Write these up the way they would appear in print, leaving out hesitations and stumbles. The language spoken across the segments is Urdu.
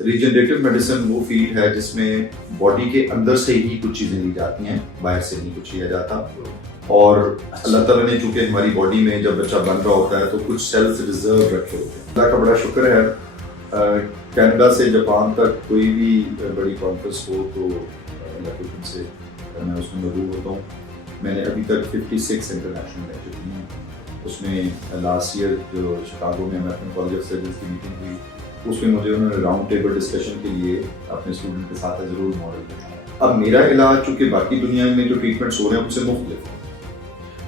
ریجنریٹو میڈیسن وہ فیلڈ ہے جس میں باڈی کے اندر سے ہی کچھ چیزیں لی جاتی ہیں, باہر سے نہیں کچھ لیا جاتا. اور اللہ تعالیٰ نے چونکہ ہماری باڈی میں جب بچہ بن رہا ہوتا ہے تو کچھ سیلز ریزرو رکھے ہوتے ہیں. اللہ کا بڑا شکر ہے, کینیڈا سے جاپان تک کوئی بھی بڑی کانفرنس ہو تو اللہ کے حکم سے میں اس میں مدعو ہوتا ہوں. میں نے ابھی تک 56 انٹرنیشنل لیکچر دیے ہیں. اس میں لاسٹ ایئر جو شکاگو میں امریکن کالج آف سرجنز کی میٹنگ ہوئی, اس میں مجھے انہوں نے راؤنڈ ٹیبل ڈسکشن کے لیے اپنے اسٹوڈنٹ کے ساتھ ضرور ماڈل بنایا. اب میرا علاج چونکہ باقی دنیا میں جو ٹریٹمنٹس ہو رہے ہیں اس سے مختلف ہے.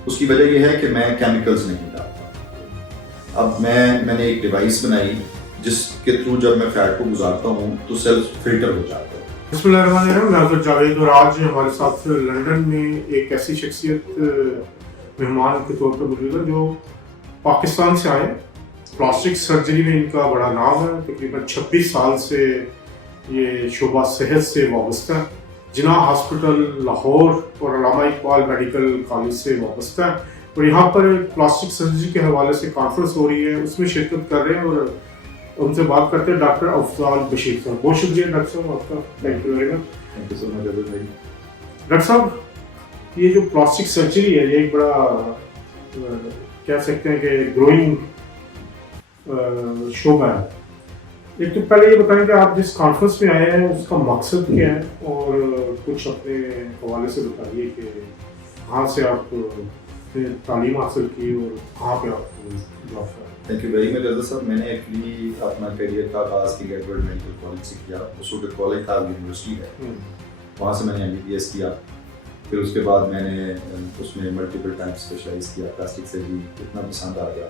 اس کی وجہ یہ ہے کہ میں کیمیکلز نہیں ڈالتا. اب میں نے ایک ڈیوائس بنائی جس کے تھرو جب میں فیٹ کو گزارتا ہوں تو سیلز فلٹر ہو جاتے ہیں. بسم اللہ الرحمن الرحیم. میں حضرت جاوید, اور آج ہمارے ساتھ لندن میں ایک ایسی شخصیت مہمان کے طور پر موجود ہے جو پاکستان سے آئے. پلاسٹک سرجری میں ان کا بڑا نام ہے. تقریباً 26 سال سے یہ شعبہ صحت سے وابستہ ہے. جناح ہاسپٹل لاہور اور علامہ اقبال میڈیکل کالج سے وابستہ ہے, اور یہاں پر پلاسٹک سرجری کے حوالے سے کانفرنس ہو رہی ہے, اس میں شرکت کر رہے ہیں. اور ان سے بات کرتے ہیں ڈاکٹر افضال بشیر صاحب. بہت شکریہ ڈاکٹر صاحب آپ کا. Thank you very much. Thank you so much Adil بھائی. ڈاکٹر صاحب, یہ جو پلاسٹک سرجری ہے یہ ایک بڑا کہہ سکتے ہیں کہ گروئنگ شعبہ ہے. ایک تو پہلے یہ بتائیں کہ آپ جس کانفرنس میں آئے ہیں اس کا مقصد کیا ہے, اور کچھ اپنے حوالے سے بتائیے کہ کہاں سے آپ نے تعلیم حاصل کی اور کہاں پہ آپ جاب کریں. تھینک یو ویری مچ عادل صاحب. میں نے ایکچولی اپنا کیریئر کا آغاز کی ایڈورڈ میڈیکل کالج سے کیا. اسٹوڈنٹ کالج تھا, یونیورسٹی ہے, وہاں سے میں نے MBBS کیا. پھر اس کے بعد میں نے اس میں ملٹیپل ٹائم اسپیشلائز کیا. پلاسٹک سرجری اتنا پسند آ گیا,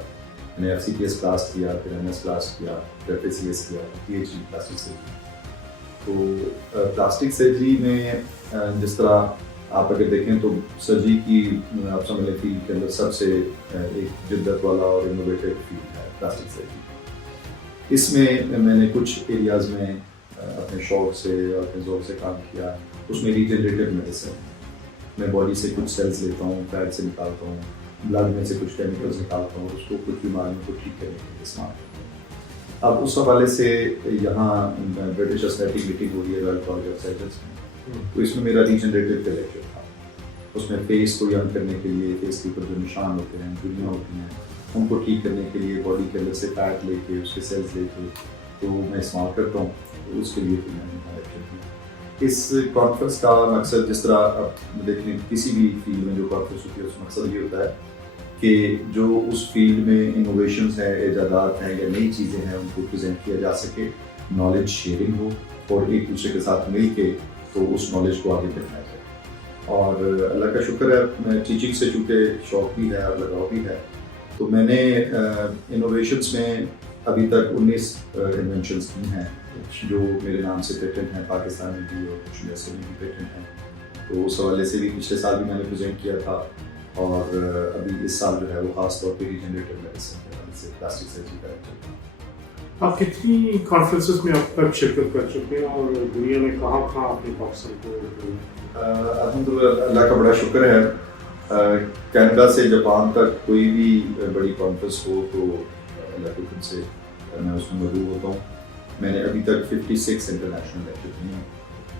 میں نے FCPS کلاس کیا, پھر MS کلاس کیا, پھر FACS کیا, PhD پلاسٹک سرجری. تو پلاسٹک سرجری میں جس طرح آپ اگر دیکھیں تو سرجری کی آپ سمجھ لیں فیلڈ کے اندر سب سے ایک جدت والا اور انوویٹیو فیلڈ ہے پلاسٹک سرجری. اس میں نے کچھ ایریاز میں اپنے شوق سے اور اپنے ذوق سے کام کیا. اس میں ریجنریٹو میڈیسن, میں باڈی سے کچھ سیلز لیتا ہوں, فیٹ سے نکالتا ہوں, بلڈ میں سے کچھ کیمیکلز نکالتا ہوں, اس کو کچھ بیماریوں کو ٹھیک کرنے کے لیے استعمال کرتا ہوں. اب اس حوالے سے یہاں برٹش اسٹیٹک میٹنگ ہو رہی ہے رائل کالج آف سرجنز میں, تو اس میں میرا ریجنریٹو کا لیکچر تھا. اس میں فیس کو ینگ کرنے کے لیے, فیس کے اوپر جو نشان ہوتے ہیں, جھریاں ہوتی ہیں, ان کو ٹھیک کرنے کے لیے باڈی کے اندر سے فیٹ لے کے, اس کے سیلز لے کے تو میں استعمال کرتا ہوں. تو اس کے لیے پھر میں نے لیکچر دیا. اس کانفرنس کا مقصد, جس طرح آپ دیکھیں کسی بھی فیلڈ میں جو کانفرنس ہوتی ہے اس کا مقصد یہ ہوتا ہے کہ جو اس فیلڈ میں انوویشنز ہیں, ایجادات ہیں یا نئی چیزیں ہیں, ان کو پریزنٹ کیا جا سکے, نالج شیئرنگ ہو, اور ایک دوسرے کے ساتھ مل کے تو اس نالج کو آگے بڑھایا جائے. اور اللہ کا شکر ہے, میں ٹیچنگ سے چونکہ شوق بھی ہے اور لگاؤ بھی ہے, تو میں نے انوویشنس میں ابھی تک 19 انوینشنس کی ہیں جو میرے نام سے پیٹنٹ ہیں, پاکستان میں بھی اور کچھ USA میں بھی پیٹنٹ ہیں. تو اس حوالے سے بھی پچھلے سال بھی میں نے پریزنٹ کیا تھا, اور ابھی اس سال جو ہے وہ خاص طور پہ ریجنریٹو میڈیسن کے حوالے سے پلاسٹک سرجری کا چلتا ہے. آپ کتنی کانفرنسز میں اب تک شرکت کر چکے ہیں, اور دنیا میں کہاں کہاں اپنے پاکستان کو؟ الحمدللہ اللہ کا بڑا شکر ہے, کینیڈا سے جاپان تک کوئی بھی بڑی کانفرنس ہو تو اللہ کے حکم سے میں اس میں مدعو ہوتا ہوں. میں نے ابھی تک 56 انٹرنیشنل لیکچر دیے ہیں.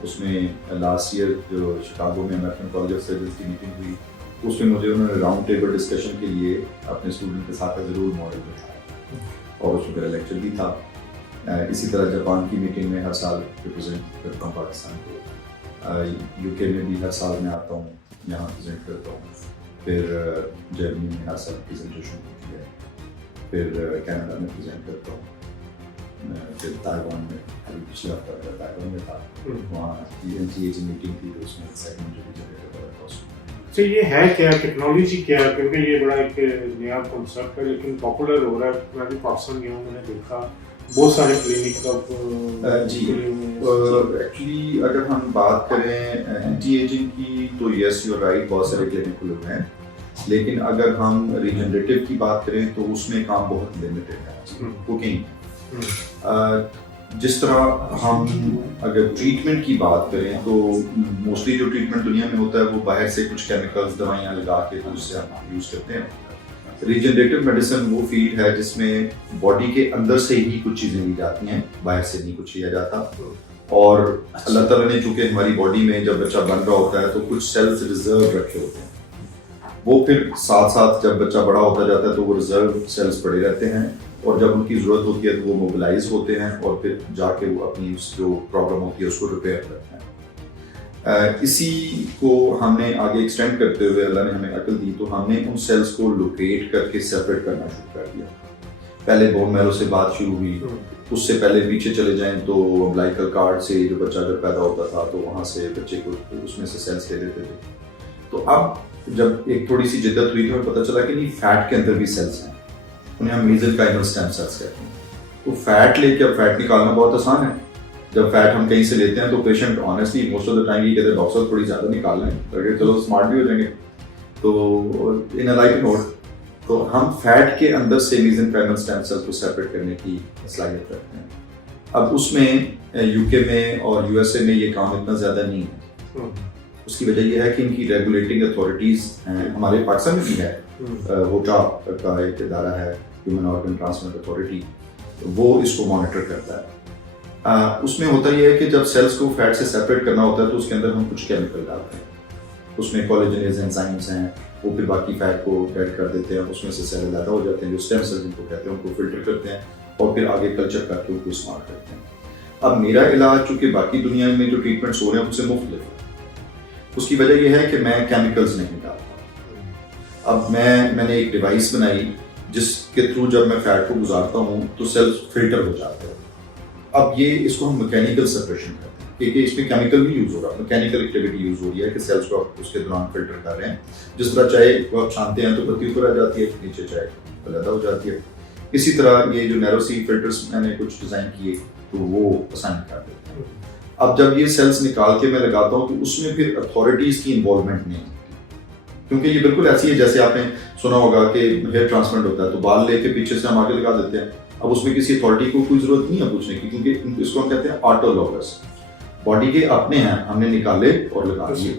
اس میں لاسٹ ایئر جو شکاگو میں امریکن کالج آف سرجنز کی میٹنگ ہوئی, اس میں مجھے انہوں نے راؤنڈ ٹیبل ڈسکشن کے لیے اپنے اسٹوڈنٹ کے ساتھ ضرور ماڈل بنایا, اور اس میں میرا لیکچر بھی تھا. اسی طرح جاپان کی میٹنگ میں ہر سال ریپرزینٹ کرتا ہوں پاکستان کو. UK میں بھی ہر سال میں آتا ہوں, یہاں پریزنٹ کرتا ہوں. پھر جرمنی میں ہر سال پریزنٹیشن ہوتی ہے. پھر کینیڈا میں پریزنٹ کرتا ہوں. پھر تائیوان میں, ابھی پچھلے ہفتہ تائیوان میں تھا, وہاں NTAG میٹنگ تھی, تو اس میں سیکنڈ جو ریجنریٹو والا تھا. اچھا, یہ ہے کیا, ٹیکنالوجی کیا ہے؟ کیونکہ یہ بڑا ایک نیا کنسیپٹ ہے لیکن پاپولر ہو رہا ہے. میں بھی پاکستان گیا ہوں, میں نے دیکھا بہت سارے کلینک اب. جی ایکچولی اگر ہم بات کریں اینٹی ایجنگ کی تو یس یو رائٹ, بہت سارے کلینک کھلے ہوئے ہیں, لیکن اگر ہم ریجنریٹو کی بات کریں تو اس میں کام بہت لمیٹڈ ہے. کوکنگ جس طرح ہم اگر ٹریٹمنٹ کی بات کریں تو موسٹلی جو ٹریٹمنٹ دنیا میں ہوتا ہے وہ باہر سے کچھ کیمیکلز دوائیاں لگا کے تو اس سے ہم یوز کرتے ہیں. ریجنریٹو میڈیسن وہ فیلڈ ہے جس میں باڈی کے اندر سے ہی کچھ چیزیں لی جاتی ہیں, باہر سے نہیں کچھ لیا جاتا. اور اللہ تعالیٰ نے چونکہ ہماری باڈی میں جب بچہ بن رہا ہوتا ہے تو کچھ سیلز ریزرو رکھے ہوتے ہیں, وہ پھر ساتھ ساتھ جب بچہ بڑا ہوتا جاتا ہے تو وہ ریزرو سیلز پڑے رہتے ہیں, اور جب ان کی ضرورت ہوتی ہے تو وہ موبلائز ہوتے ہیں اور پھر جا کے وہ اپنی جو پرابلم ہوتی ہے اس کو ریپیئر کرتے ہیں. اسی کو ہم نے آگے ایکسٹینڈ کرتے ہوئے اللہ نے ہمیں عقل دی, تو ہم نے ان سیلز کو لوکیٹ کر کے سیپریٹ کرنا شروع کر دیا. پہلے بون میرو سے بات شروع ہوئی, اس سے پہلے پیچھے چلے جائیں تو امبلائکل کارڈ سے جو بچہ جب پیدا ہوتا تھا تو وہاں سے بچے کو اس میں سے سیلز لے لیتے تھے. تو اب جب ایک تھوڑی سی جدت ہوئی تو ہمیں پتہ چلا کہ نہیں, فیٹ کے اندر بھی سیلز ہیں, انہیں ہم میزنکائمل اسٹیم سیلز کہتے ہیں. تو فیٹ لے کے اب فیٹ نکالنا بہت آسان ہے. جب فیٹ ہم کہیں سے لیتے ہیں تو patient honestly most of the time یہ کہتے ہیں ڈاکٹر صاحب تھوڑی زیادہ نکال لیں اگر چلو اسمارٹ بھی ہو جائیں گے. تو ان لائٹ نوٹ, تو ہم فیٹ کے اندر سے میزنکائمل اسٹیم سیلز کو سیپریٹ کرنے کی صلاحیت رکھتے ہیں. اب اس میں یو کے میں اور یو ایس اے میں یہ کام اتنا زیادہ نہیں ہے. اس کی وجہ یہ ہے کہ ان کی ریگولیٹنگ اتھارٹیز ہیں, ہمارے پاکستان میں بھی ہے, ہوٹا کا ایک ادارہ ہے, ہیومن آرگن ٹرانسپلانٹ اتھارٹی, وہ اس کو مانیٹر کرتا ہے. اس میں ہوتا یہ ہے کہ جب سیلز کو فیٹ سے سیپریٹ کرنا ہوتا ہے تو اس کے اندر ہم کچھ کیمیکل ڈالتے ہیں, اس میں کولیجنیز انزائمز ہیں, وہ پھر باقی فیٹ کو ڈیڈ کر دیتے ہیں, اس میں سے سیل علیحدہ ہو جاتے ہیں جو اسٹیم سیلز ان کو کہتے ہیں, ان کو فلٹر کرتے ہیں اور پھر آگے کلچر کر کے ان کو استعمال کرتے ہیں. اب میرا علاج چونکہ باقی دنیا میں جو ٹریٹمنٹس ہو رہے ہیں ان سے مختلف ہے. اس کی وجہ یہ ہے کہ میں کیمیکلز نہیں ڈالتا. اب میں نے ایک ڈیوائس بنائی جس کے تھرو جب میں فیٹ کو گزارتا ہوں تو سیلز فلٹر ہو جاتے ہیں. اب یہ اس کو ہم میکینیکل سپریشن کرتے ہیں, کیونکہ اس میں کیمیکل بھی یوز ہو رہا ہے, میکینیکل ایکٹیویٹی یوز ہو رہی ہے کہ سیلز کو آپ اس کے دوران فلٹر کر رہے ہیں. جس طرح چائے کو آپ چھانتے ہیں تو پتی اوپر آ جاتی ہے, نیچے چائے علیحدہ ہو جاتی ہے. اسی طرح یہ جو نیرو سی فلٹرز میں نے کچھ ڈیزائن کیے تو وہ آسان کر دیتے ہیں. اب جب یہ سیلز نکال کے میں لگاتا ہوں تو اس میں پھر اتھارٹیز کی انوالومنٹ نہیں ہوتی, کیونکہ یہ بالکل ایسی ہے جیسے آپ نے سنا ہوگا کہ ہیئر ٹرانسپلانٹ ہوتا ہے تو بال لے کے پیچھے سے ہم آگے لگا دیتے ہیں. اب اس میں کسی اتھارٹی کو کوئی ضرورت نہیں ہے پوچھنے کی, کیونکہ اس کو ہم کہتے ہیں آٹولوگس, باڈی کے اپنے ہیں, ہم نے نکالے اور لگا دیے.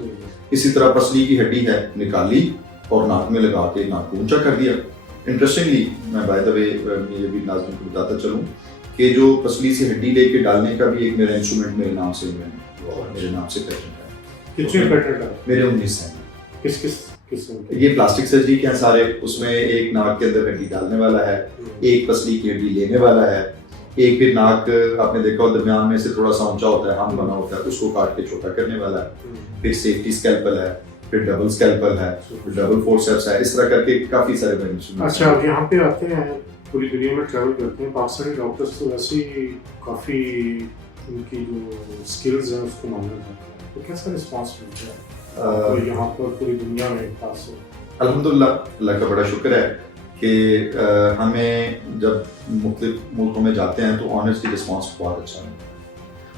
اسی طرح پسلی کی ہڈی ہے, نکالی اور ناک میں لگا کے ناک کو اونچا کر دیا. انٹرسٹنگلی میں بائی دا وے یہ بھی ناظرین کو بتاتا چلوں کہ جو پسلی سے ہڈی لے کے ڈالنے کا بھی ایک میرا انسٹرومنٹ میرے نام سے پیٹنٹ ہے. کتنے پیٹنٹ ہیں؟ میرے 19 ہیں. کس قسم کے؟ یہ پلاسٹک سرجری کے ہیں سارے. اس میں ایک ناک کے اندر ہڈی ڈالنے والا ہے, ایک پسلی کی ہڈی لینے والا ہے, ایک پھر ناک آپ نے دیکھا درمیان میں سے تھوڑا سا اونچا ہوتا ہے, ہم بنا ہوتا ہے, اس کو کاٹ کے چھوٹا کرنے والا ہے. پھر سیفٹی اسکیلپل ہے, پھر ڈبل اسکیلپل ہے, پھر ڈبل فورسیپس ہے. اس طرح کر کے کافی سارے بینیفٹ. اچھا, آپ یہاں پہ آتے ہیں, پوری دنیا میں ٹریول کرتے ہیں, پاکستانی ڈاکٹرس تو ویسے ہی کافی ان کی جو اسکلز ہیں اس کو مانا جاتا ہے, تو کیسا رسپانس ملتا ہے یہاں پر پوری دنیا میں؟ خاص الحمدللہ اللہ کا بڑا شکر ہے کہ ہمیں جب مختلف ملکوں میں جاتے ہیں تو آنیسٹلی رسپانس بہت اچھا ہے.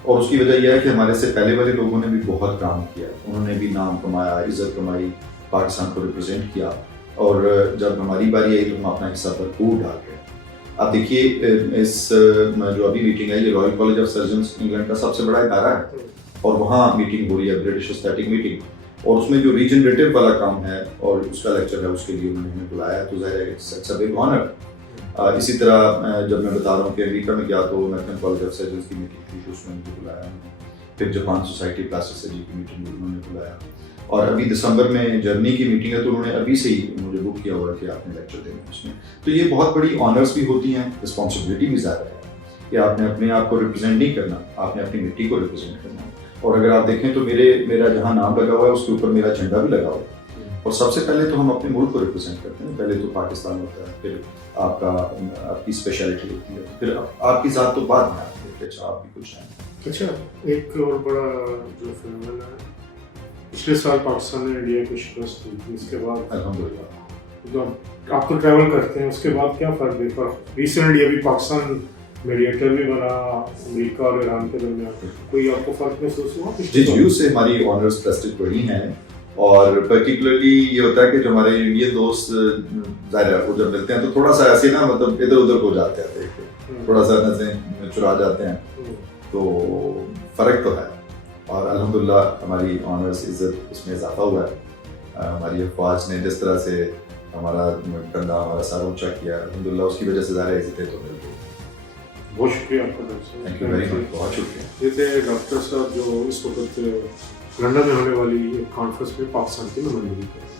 اور اس کی وجہ یہ ہے کہ ہمارے سے پہلے والے لوگوں نے بھی بہت کام کیا, انہوں نے بھی نام کمایا, عزت کمائی, پاکستان کو ریپرزینٹ کیا, اور جب ہماری باری آئی تو ہم اپنا حصہ بھرپور ڈال رہے ہیں. اب دیکھیے اس جو ابھی میٹنگ ہے یہ Royal college of surgeons England کا سب سے بڑا ادارہ ہے, اور وہاں میٹنگ ہو رہی ہے, برٹش اسٹیٹک میٹنگ, اور اس میں جو ریجنریٹو والا کام ہے اور اس کا لیکچر ہے اس کے لیے انہوں نے ہمیں بلایا, تو ظاہر ہے اٹس اے بگ آنر. اسی طرح جب میں بتا رہا ہوں کہ امریکہ میں گیا تو امریکن کالج آف سرجنز کی میٹنگ تھی تو اس میں مجھے بلایا, پھر جاپان سوسائٹی پلاسٹک سرجری کی میٹنگ انہوں نے بلایا, اور ابھی دسمبر میں جرمنی کی میٹنگ ہے تو انہوں نے ابھی سے ہی مجھے بک کیا ہوا ہے کہ آپ نے لیکچر دینا اس میں. تو یہ بہت بڑی آنرس بھی ہوتی ہیں, رسپانسبلٹی بھی زیادہ ہے کہ آپ نے اپنے آپ کو ریپرزینٹ نہیں کرنا, آپ نے اپنی مٹی کو ریپرزینٹ کرنا. اور اگر آپ دیکھیں تو میرا جہاں نام لگا ہوا ہے اس کے اوپر میرا جھنڈا بھی لگا ہوا ہے, اور سب سے پہلے تو ہم اپنے ملک کو ریپرزینٹ کرتے ہیں. پہلے تو پاکستان ہوتا ہے, پھر آپ کی اسپیشلٹی ہوتی ہے, پھر آپ کی ذات تو بعد میں آتی ہے کہ اچھا آپ بھی کچھ ہیں. اچھا, ایک اور بڑا جو فنومین ہے, پچھلے سال پاکستان نے انڈیا کو شکست دی تھی, اس کے بعد الحمدللہ آپ تو ٹریول کرتے ہیں, اس کے بعد کیا فرق دیکھا؟ ریسنٹلی ابھی پاکستان میڈیٹر بھی بنا امریکہ اور ایران کے درمیان, کوئی آپ کو فرق محسوس ہوا؟ جی اس سے ہماری آنرز پلاسٹک بڑی ہیں, اور پرٹیکولرلی یہ ہوتا ہے کہ جو ہمارے انڈین دوست ظاہر ہے وہ جب ملتے ہیں تو تھوڑا سا ایسے نا مطلب ادھر ادھر ہو جاتے ہیں, تھوڑا سا نظریں چرا جاتے ہیں, تو فرق تو ہے. اور الحمدللہ ہماری آنرز عزت اس میں اضافہ ہوا ہے. ہماری افواج نے جس طرح سے ہمارا کندھا ہمارا سر اونچا کیا. الحمدللہ اس کی وجہ سے ظاہر عزتیں تو مل گئی. بہت شکریہ آپ کا ڈاکٹر صاحب. تھینک یو ویری مچ, بہت شکریہ. یہ تھے ڈاکٹر صاحب جو اس وقت لندن میں ہونے والی ایک کانفرنس میں پاکستان کی نمائندگی کریں.